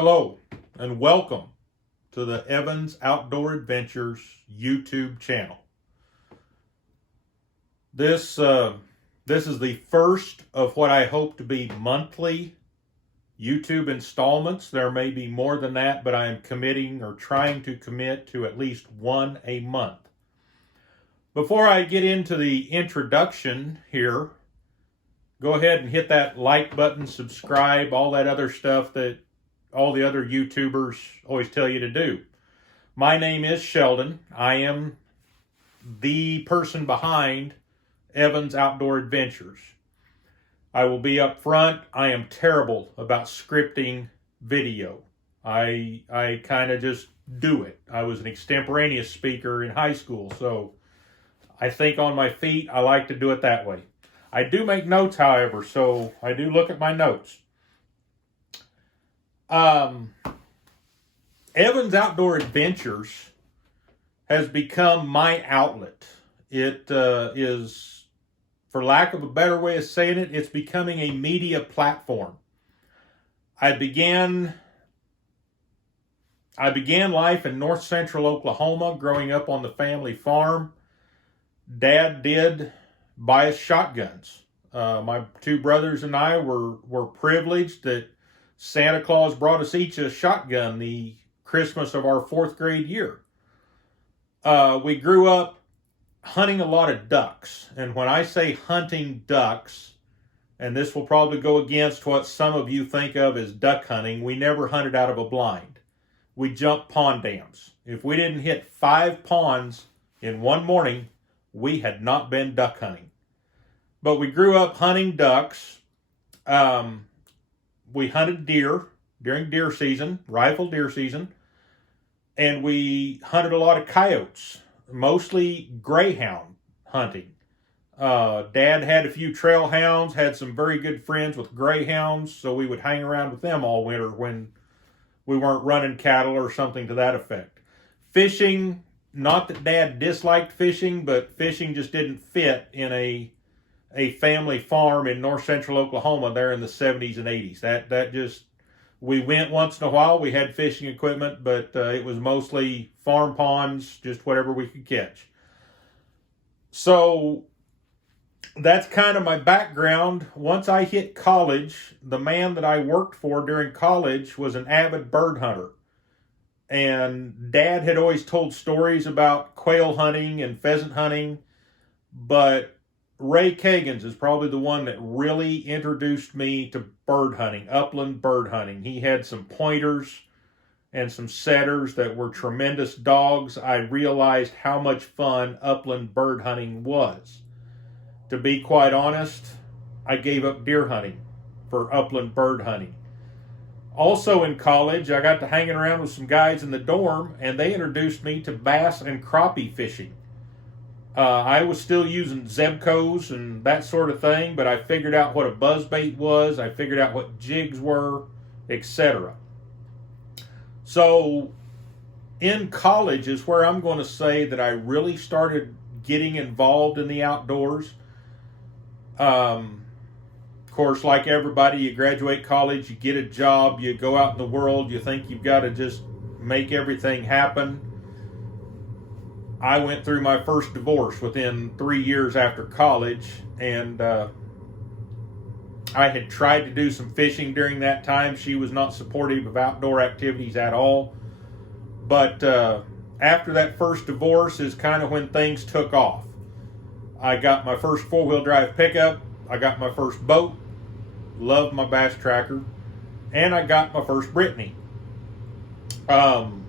Hello and welcome to the Evans Outdoor Adventures YouTube channel. This is the first of what I hope to be monthly YouTube installments. There may be more than that, but I am committing or trying to commit to at least one a month. Before I get into the introduction here, go ahead and hit that like button, subscribe, all that other stuff that all the other YouTubers always tell you to do. My name is Sheldon. I am the person behind Evans Outdoor Adventures. I will be up front. I am terrible about scripting video. I kind of just do it. I was an extemporaneous speaker in high school, so I think on my feet. I like to do it that way. I do make notes, however, so I do look at my notes. Evans Outdoor Adventures has become my outlet. It is, for lack of a better way of saying it, it's becoming a media platform. I began life in north central Oklahoma, growing up on the family farm. Dad did buy us shotguns. My two brothers and I were privileged that Santa Claus brought us each a shotgun the Christmas of our 4th grade year. We grew up hunting a lot of ducks. And when I say hunting ducks, and this will probably go against what some of you think of as duck hunting, we never hunted out of a blind. We jumped pond dams. If we didn't hit 5 ponds in one morning, we had not been duck hunting. But we grew up hunting ducks. We hunted deer during deer season, rifle deer season, and we hunted a lot of coyotes, mostly greyhound hunting. Dad had a few trail hounds, had some very good friends with greyhounds, so we would hang around with them all winter when we weren't running cattle or something to that effect. Fishing, not that Dad disliked fishing, but fishing just didn't fit in a family farm in north central Oklahoma there in the 70s and 80s. That just, we went once in a while. We had fishing equipment, but it was mostly farm ponds, just whatever we could catch. So that's kind of my background. Once I hit college, the man that I worked for during college was an avid bird hunter. And Dad had always told stories about quail hunting and pheasant hunting, but Ray Kagans is probably the one that really introduced me to bird hunting, upland bird hunting. He had some pointers and some setters that were tremendous dogs. I realized how much fun upland bird hunting was. To be quite honest, I gave up deer hunting for upland bird hunting. Also in college, I got to hanging around with some guys in the dorm, and they introduced me to bass and crappie fishing. I was still using Zebcos and that sort of thing, but I figured out what a buzzbait was. I figured out what jigs were, etc. So in college is where I'm going to say that I really started getting involved in the outdoors. Of course, like everybody, you graduate college, you get a job, you go out in the world, you think you've got to just make everything happen. I went through my first divorce within 3 years after college, and I had tried to do some fishing during that time. She was not supportive of outdoor activities at all. But after that first divorce is kind of when things took off. I got my first 4-wheel drive pickup. I got my first boat. Loved my Bass Tracker. And I got my first Brittany. Can't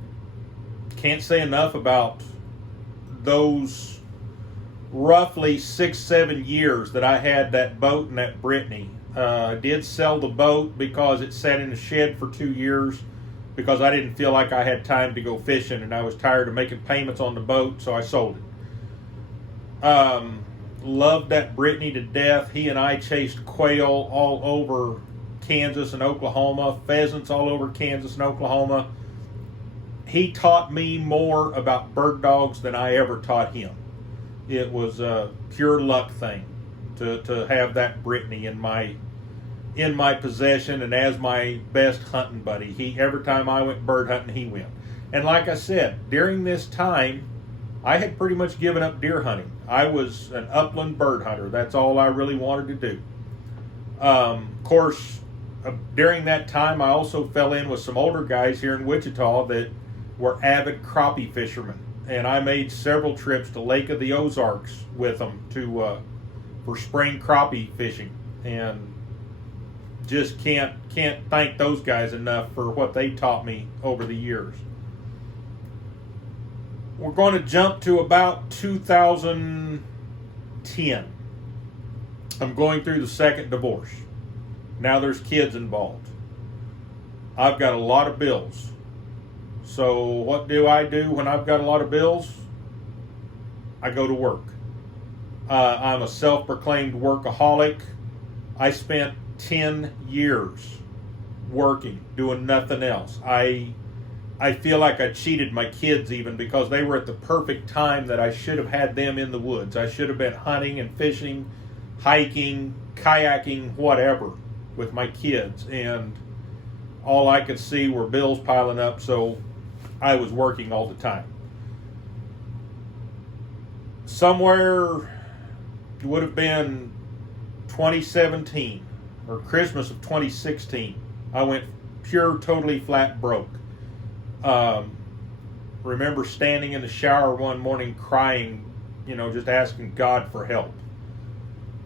say enough about those roughly 6-7 years that I had that boat and that Brittany. I did sell the boat because it sat in a shed for 2 years because I didn't feel like I had time to go fishing, and I was tired of making payments on the boat, so I sold it. Loved that Brittany to death. He and I chased quail all over Kansas and Oklahoma, pheasants all over Kansas and Oklahoma. He taught me more about bird dogs than I ever taught him. It was a pure luck thing to have that Brittany in my in my possession and as my best hunting buddy. Every time I went bird hunting, he went. And like I said, during this time, I had pretty much given up deer hunting. I was an upland bird hunter. That's all I really wanted to do. Of course, during that time, I also fell in with some older guys here in Wichita that were avid crappie fishermen, and I made several trips to Lake of the Ozarks with them for spring crappie fishing, and just can't thank those guys enough for what they taught me over the years. We're going to jump to about 2010. I'm going through the second divorce. Now there's kids involved. I've got a lot of bills. So what do I do when I've got a lot of bills? I go to work. I'm a self-proclaimed workaholic. I spent 10 years working, doing nothing else. I feel like I cheated my kids even, because they were at the perfect time that I should have had them in the woods. I should have been hunting and fishing, hiking, kayaking, whatever with my kids, and all I could see were bills piling up, so I was working all the time. Somewhere, it would have been 2017 or Christmas of 2016, I went totally flat broke. Remember standing in the shower one morning crying, just asking God for help.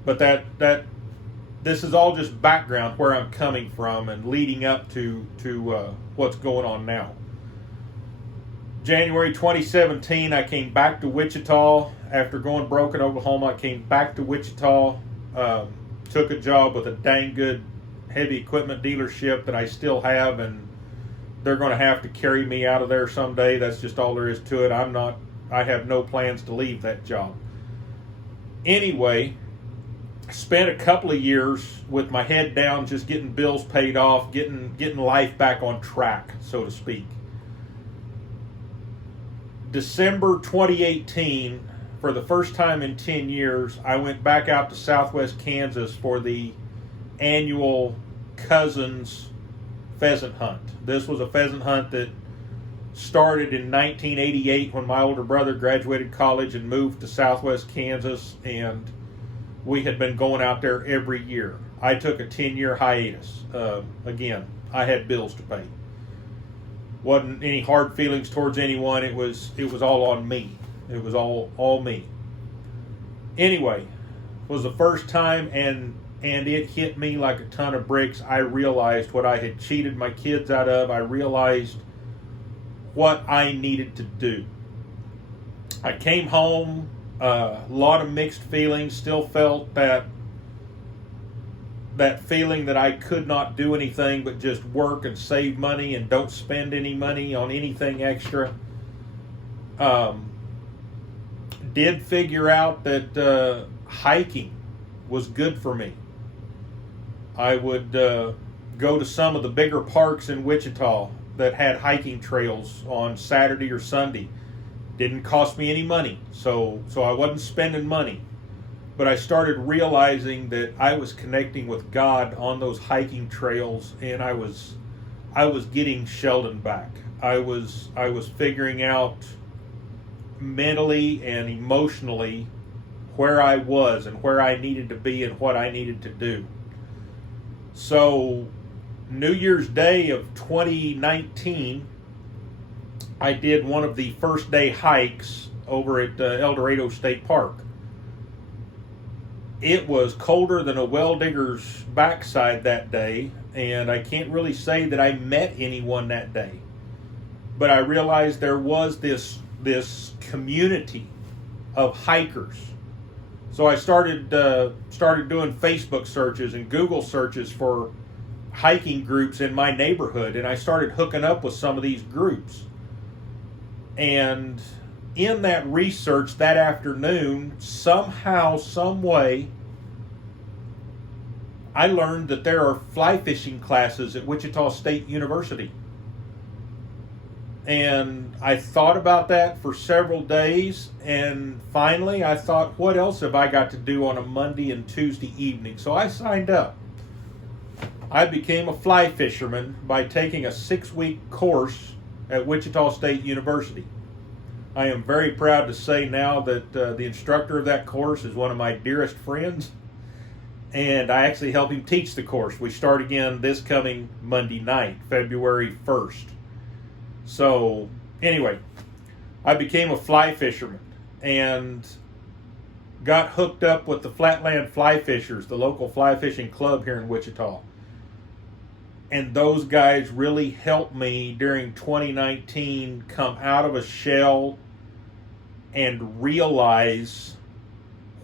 But this is all just background where I'm coming from and leading up to what's going on now. January 2017, I came back to Wichita after going broke in Oklahoma. I came back to Wichita, took a job with a dang good heavy equipment dealership that I still have, and they're going to have to carry me out of there someday. That's just all there is to it. I have no plans to leave that job. Anyway, spent a couple of years with my head down, just getting bills paid off, getting life back on track, so to speak. December 2018, for the first time in 10 years, I went back out to southwest Kansas for the annual Cousins pheasant hunt. This was a pheasant hunt that started in 1988 when my older brother graduated college and moved to southwest Kansas, and we had been going out there every year. I took a 10-year hiatus. Again, I had bills to pay. Wasn't any hard feelings towards anyone. It was all on me. It was all me. Anyway, it was the first time, and it hit me like a ton of bricks. I realized what I had cheated my kids out of. I realized what I needed to do. I came home, a lot of mixed feelings. Still felt that feeling that I could not do anything but just work and save money and don't spend any money on anything extra. Did figure out that hiking was good for me. I would go to some of the bigger parks in Wichita that had hiking trails on Saturday or Sunday. Didn't cost me any money, so I wasn't spending money. But I started realizing that I was connecting with God on those hiking trails, and I was getting Sheldon back. I was figuring out mentally and emotionally where I was and where I needed to be and what I needed to do. So New Year's Day of 2019, I did one of the first day hikes over at El Dorado State Park. It was colder than a well digger's backside that day, and I can't really say that I met anyone that day. But I realized there was this community of hikers. So I started doing Facebook searches and Google searches for hiking groups in my neighborhood, and I started hooking up with some of these groups. And in that research that afternoon, somehow, some way, I learned that there are fly fishing classes at Wichita State University. And I thought about that for several days, and finally I thought, what else have I got to do on a Monday and Tuesday evening? So I signed up. I became a fly fisherman by taking a 6-week course at Wichita State University. I am very proud to say now that the instructor of that course is one of my dearest friends, and I actually help him teach the course. We start again this coming Monday night, February 1st. So, anyway, I became a fly fisherman and got hooked up with the Flatland Fly Fishers, the local fly fishing club here in Wichita. And those guys really helped me during 2019 come out of a shell and realize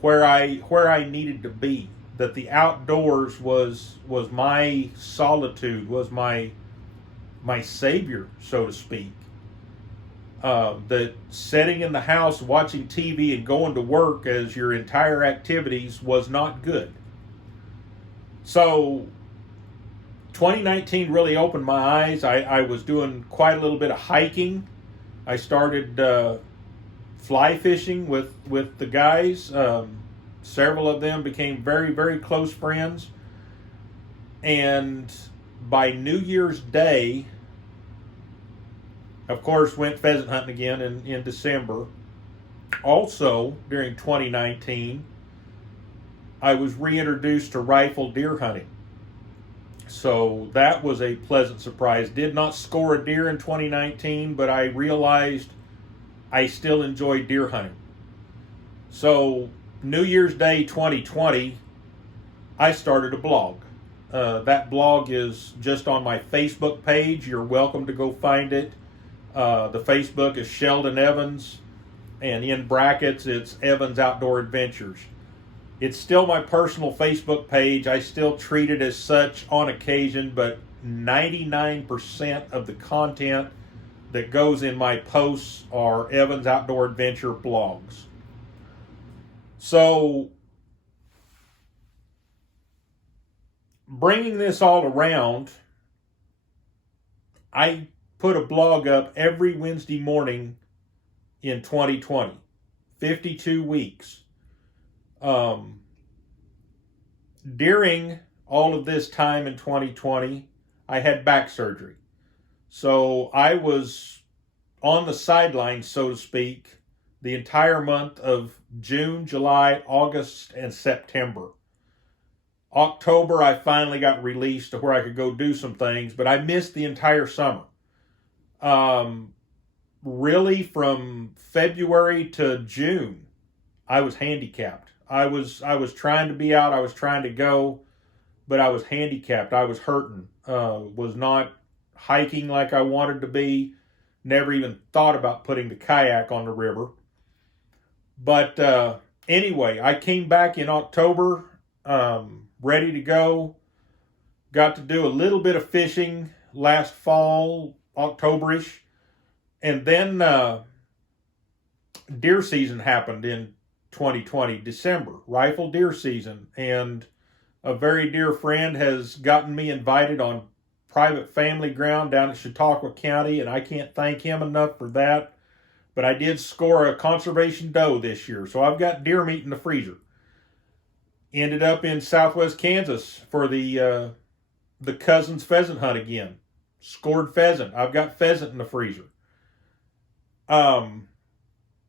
where I needed to be. That the outdoors was my solitude, was my savior, so to speak. That sitting in the house watching TV and going to work as your entire activities was not good. So 2019 really opened my eyes. I was doing quite a little bit of hiking. I started fly fishing with the guys. Several of them became very, very close friends. And by New Year's Day, of course, went pheasant hunting again in December. Also, during 2019, I was reintroduced to rifle deer hunting. So that was a pleasant surprise. Did not score a deer in 2019, but I realized I still enjoy deer hunting. So New Year's Day 2020, I started a blog. That blog is just on my Facebook page. You're welcome to go find it. The Facebook is Sheldon Evans, and in brackets it's Evans Outdoor Adventures. It's still my personal Facebook page. I still treat it as such on occasion, but 99% of the content that goes in my posts are Evans Outdoor Adventure blogs. So, bringing this all around, I put a blog up every Wednesday morning in 2020, 52 weeks. During all of this time in 2020, I had back surgery. So I was on the sidelines, so to speak, the entire month of June, July, August, and September. October, I finally got released to where I could go do some things, but I missed the entire summer. Really, from February to June, I was handicapped. I was trying to be out. I was trying to go, but I was handicapped. I was hurting. Was not hiking like I wanted to be. Never even thought about putting the kayak on the river. But anyway, I came back in October, ready to go. Got to do a little bit of fishing last fall, Octoberish. And then deer season happened in 2020, December, rifle deer season. And a very dear friend has gotten me invited on private family ground down in Chautauqua County, and I can't thank him enough for that. But I did score a conservation doe this year, so I've got deer meat in the freezer. Ended up in southwest Kansas for the Cousins pheasant hunt again. Scored pheasant. I've got pheasant in the freezer.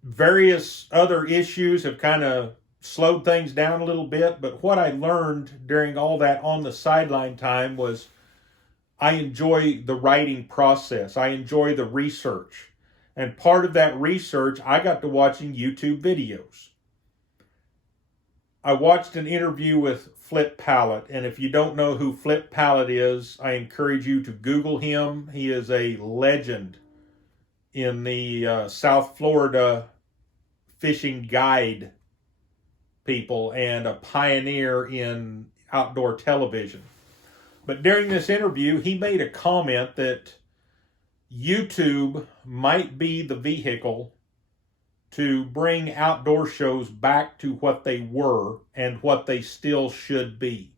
Various other issues have kind of slowed things down a little bit, but what I learned during all that on the sideline time was I enjoy the writing process. I enjoy the research. And part of that research, I got to watching YouTube videos. I watched an interview with Flip Pallett, and if you don't know who Flip Pallett is, I encourage you to Google him. He is a legend in the South Florida fishing guide people and a pioneer in outdoor television. But during this interview, he made a comment that YouTube might be the vehicle to bring outdoor shows back to what they were and what they still should be.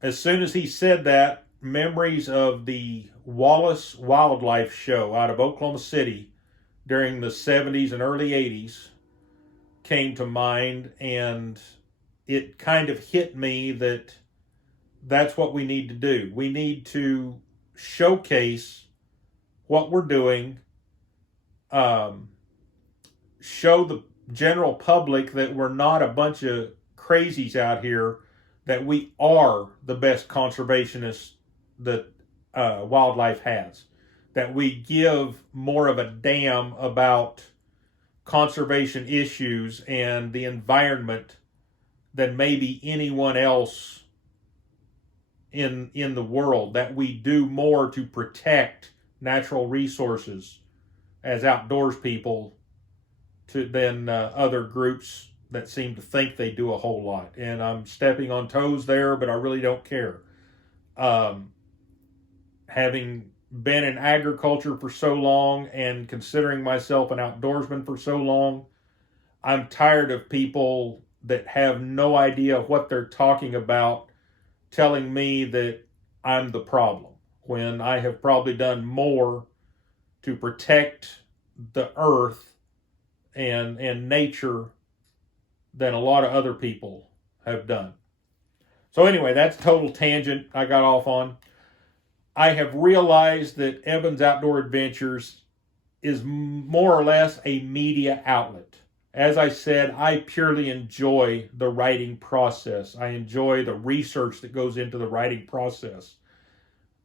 As soon as he said that, memories of the Wallace Wildlife Show out of Oklahoma City during the 70s and early 80s came to mind, and it kind of hit me that that's what we need to do. We need to showcase what we're doing, um, show the general public that we're not a bunch of crazies out here, that we are the best conservationists that wildlife has, that we give more of a damn about conservation issues and the environment than maybe anyone else in the world, that we do more to protect natural resources as outdoors people than other groups that seem to think they do a whole lot. And I'm stepping on toes there, but I really don't care. Having been in agriculture for so long and considering myself an outdoorsman for so long, I'm tired of people that have no idea what they're talking about telling me that I'm the problem, when I have probably done more to protect the earth and nature than a lot of other people have done. So anyway, that's total tangent I got off on. I have realized that Evans Outdoor Adventures is more or less a media outlet. As I said, I purely enjoy the writing process. I enjoy the research that goes into the writing process.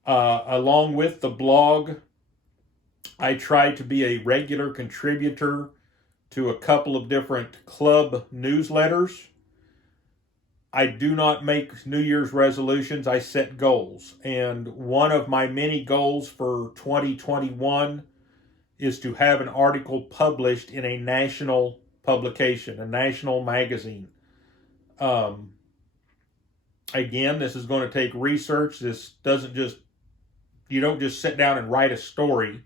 Along with the blog, I try to be a regular contributor to a couple of different club newsletters. I do not make New Year's resolutions. I set goals. And one of my many goals for 2021 is to have an article published in a national publication, a national magazine. Again, this is going to take research. This doesn't just, you don't just sit down and write a story.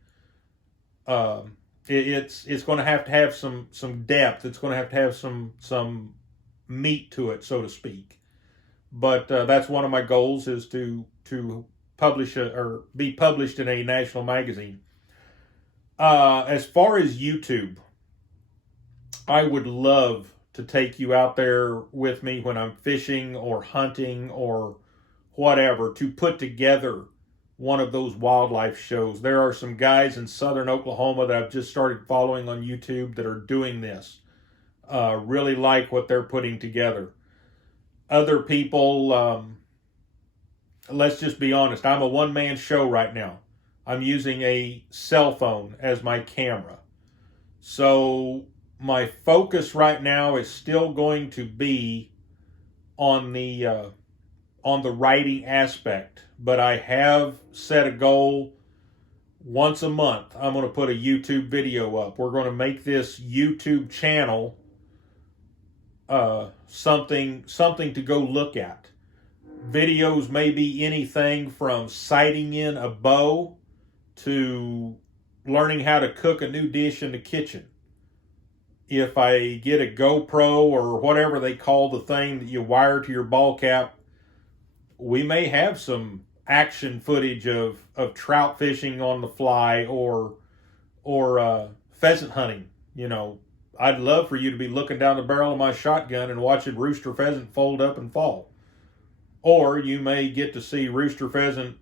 It's going to have some depth. It's going to have some meat to it, so to speak. But that's one of my goals, is to publish or be published in a national magazine. As far as YouTube, I would love to take you out there with me when I'm fishing or hunting or whatever, to put together one of those wildlife shows. There are some guys in southern Oklahoma that I've just started following on YouTube that are doing this. Really like what they're putting together. Other people, let's just be honest, I'm a one-man show right now. I'm using a cell phone as my camera. So my focus right now is still going to be on the writing aspect, but I have set a goal. Once a month, I'm going to put a YouTube video up. We're going to make this YouTube channel something to go look at. Videos may be anything from sighting in a bow to learning how to cook a new dish in the kitchen. If I get a GoPro or whatever they call the thing that you wire to your ball cap, we may have some action footage of trout fishing on the fly or pheasant hunting. You know, I'd love for you to be looking down the barrel of my shotgun and watching rooster pheasant fold up and fall. Or you may get to see rooster pheasant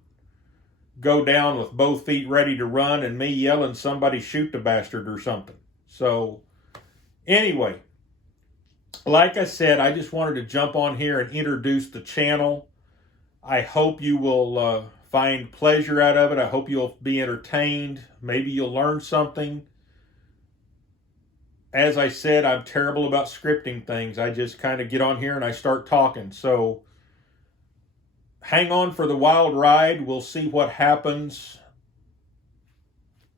go down with both feet ready to run and me yelling, "Somebody shoot the bastard," or something. So anyway, like I said, I just wanted to jump on here and introduce the channel. I hope you will find pleasure out of it. I hope you'll be entertained. Maybe you'll learn something. As I said, I'm terrible about scripting things. I just kind of get on here and I start talking. So hang on for the wild ride. We'll see what happens.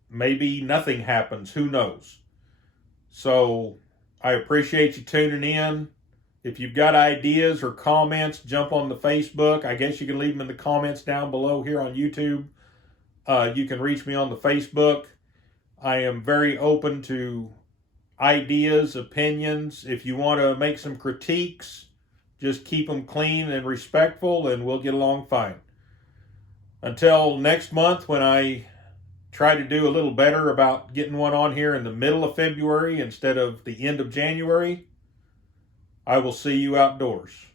Maybe nothing happens. Who knows? So I appreciate you tuning in. If you've got ideas or comments, jump on the Facebook. I guess you can leave them in the comments down below here on YouTube. You can reach me on the Facebook. I am very open to ideas, opinions. If you want to make some critiques, just keep them clean and respectful, and we'll get along fine. Until next month, when I try to do a little better about getting one on here in the middle of February instead of the end of January, I will see you outdoors.